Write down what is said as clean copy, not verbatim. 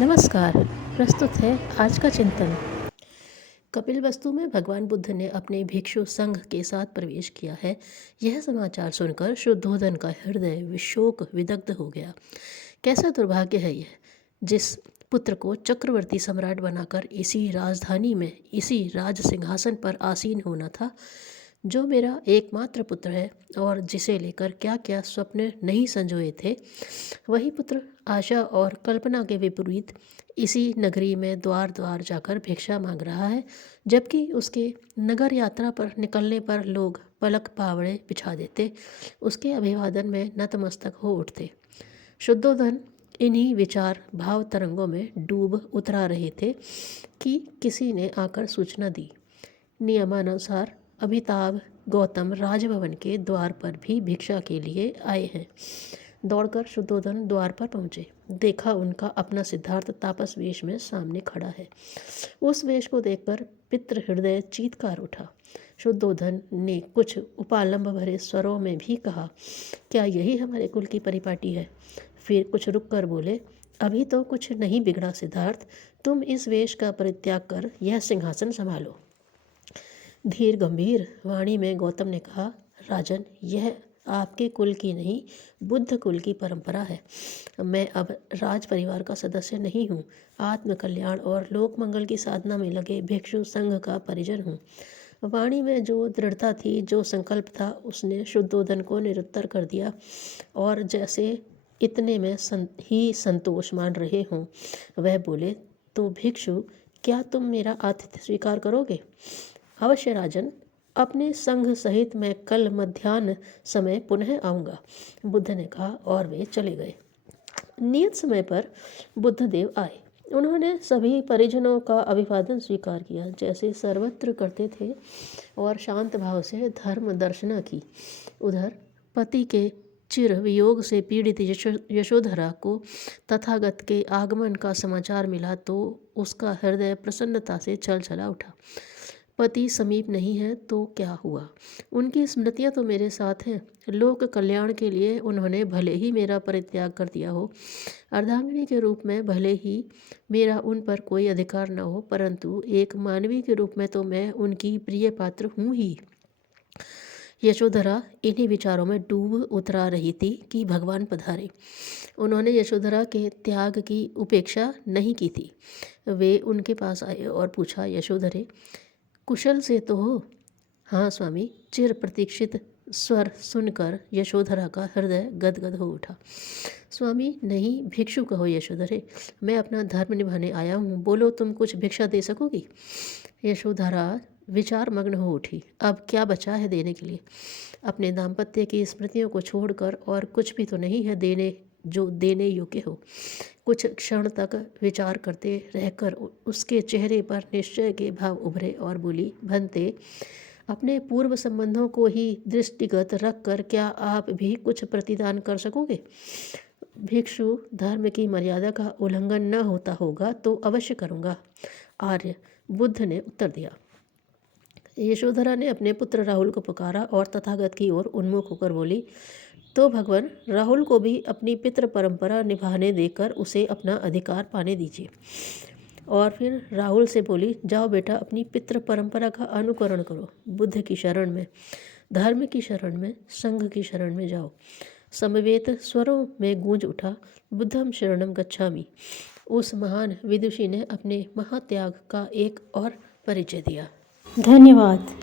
नमस्कार। प्रस्तुत है आज का चिंतन। कपिलवस्तु में भगवान बुद्ध ने अपने भिक्षु संघ के साथ प्रवेश किया है। यह समाचार सुनकर शुद्धोधन का हृदय विशोक विदग्ध हो गया। कैसा दुर्भाग्य है यह, जिस पुत्र को चक्रवर्ती सम्राट बनाकर इसी राजधानी में इसी राज सिंहासन पर आसीन होना था, जो मेरा एकमात्र पुत्र है और जिसे लेकर क्या क्या स्वप्न नहीं संजोए थे, वही पुत्र आशा और कल्पना के विपरीत इसी नगरी में द्वार द्वार जाकर भिक्षा मांग रहा है, जबकि उसके नगर यात्रा पर निकलने पर लोग पलक पावड़े बिछा देते, उसके अभिवादन में नतमस्तक हो उठते। शुद्धोधन इन्हीं विचार भाव तरंगों में डूब उतरा रहे थे कि किसी ने आकर सूचना दी। नियमानुसार अमिताभ गौतम राजभवन के द्वार पर भी भिक्षा के लिए आए हैं। दौड़कर शुद्धोधन द्वार पर पहुंचे। देखा उनका अपना सिद्धार्थ तापस वेश में सामने खड़ा है। उस वेश को देखकर पितृ हृदय चीत्कार उठा। शुद्धोधन ने कुछ उपालंब भरे स्वरों में भी कहा, क्या यही हमारे कुल की परिपाटी है? फिर कुछ रुक कर बोले, अभी तो कुछ नहीं बिगड़ा सिद्धार्थ, तुम इस वेश का परित्याग कर यह सिंहासन संभालो। धीर गंभीर वाणी में गौतम ने कहा, राजन, यह आपके कुल की नहीं, बुद्ध कुल की परंपरा है। मैं अब राज परिवार का सदस्य नहीं हूँ, आत्मकल्याण और लोक मंगल की साधना में लगे भिक्षु संघ का परिजन हूँ। वाणी में जो दृढ़ता थी, जो संकल्प था, उसने शुद्धोधन को निरुत्तर कर दिया और जैसे इतने में ही संतोष मान रहे हों, वह बोले, तो भिक्षु, क्या तुम मेरा आतिथ्य स्वीकार करोगे? अवश्य राजन, अपने संघ सहित मैं कल मध्याह्न समय पुनः आऊँगा, बुद्ध ने कहा और वे चले गए। नियत समय पर बुद्धदेव आए। उन्होंने सभी परिजनों का अभिवादन स्वीकार किया, जैसे सर्वत्र करते थे, और शांत भाव से धर्म दर्शना की। उधर पति के चिर वियोग से पीड़ित यशोधरा को तथागत के आगमन का समाचार मिला तो उसका हृदय प्रसन्नता से छलछला उठा। पति समीप नहीं है तो क्या हुआ, उनकी स्मृतियाँ तो मेरे साथ हैं। लोक कल्याण के लिए उन्होंने भले ही मेरा परित्याग कर दिया हो, अर्धांगिनी के रूप में भले ही मेरा उन पर कोई अधिकार न हो, परंतु एक मानवी के रूप में तो मैं उनकी प्रिय पात्र हूँ ही। यशोधरा इन्हीं विचारों में डूब उतरा रही थी कि भगवान पधारे। उन्होंने यशोधरा के त्याग की उपेक्षा नहीं की थी। वे उनके पास आए और पूछा, यशोधरे, कुशल से तो हो? हाँ स्वामी, चिर प्रतीक्षित स्वर सुनकर यशोधरा का हृदय गदगद हो उठा। स्वामी नहीं, भिक्षु कहो यशोधरे, मैं अपना धर्म निभाने आया हूँ, बोलो तुम कुछ भिक्षा दे सकोगी? यशोधरा विचार मग्न हो उठी। अब क्या बचा है देने के लिए? अपने दाम्पत्य की स्मृतियों को छोड़कर और कुछ भी तो नहीं है देने जो देने योग्य हो। कुछ क्षण तक विचार करते रहकर उसके चेहरे पर निश्चय के भाव उभरे और बोली, भंते, अपने पूर्व संबंधों को ही दृष्टिगत रख कर क्या आप भी कुछ प्रतिदान कर सकोगे? भिक्षु धर्म की मर्यादा का उल्लंघन न होता होगा तो अवश्य करूँगा, आर्य, बुद्ध ने उत्तर दिया। यशोधरा ने अपने पुत्र राहुल को पुकारा और तथागत की ओर उन्मुख होकर बोली, तो भगवान, राहुल को भी अपनी पितृ परंपरा निभाने देकर उसे अपना अधिकार पाने दीजिए। और फिर राहुल से बोली, जाओ बेटा, अपनी पितृ परंपरा का अनुकरण करो, बुद्ध की शरण में, धर्म की शरण में, संघ की शरण में जाओ। समवेत स्वरों में गूंज उठा, बुद्धम शरणम गच्छामि। उस महान विदुषी ने अपने महात्याग का एक और परिचय दिया। धन्यवाद।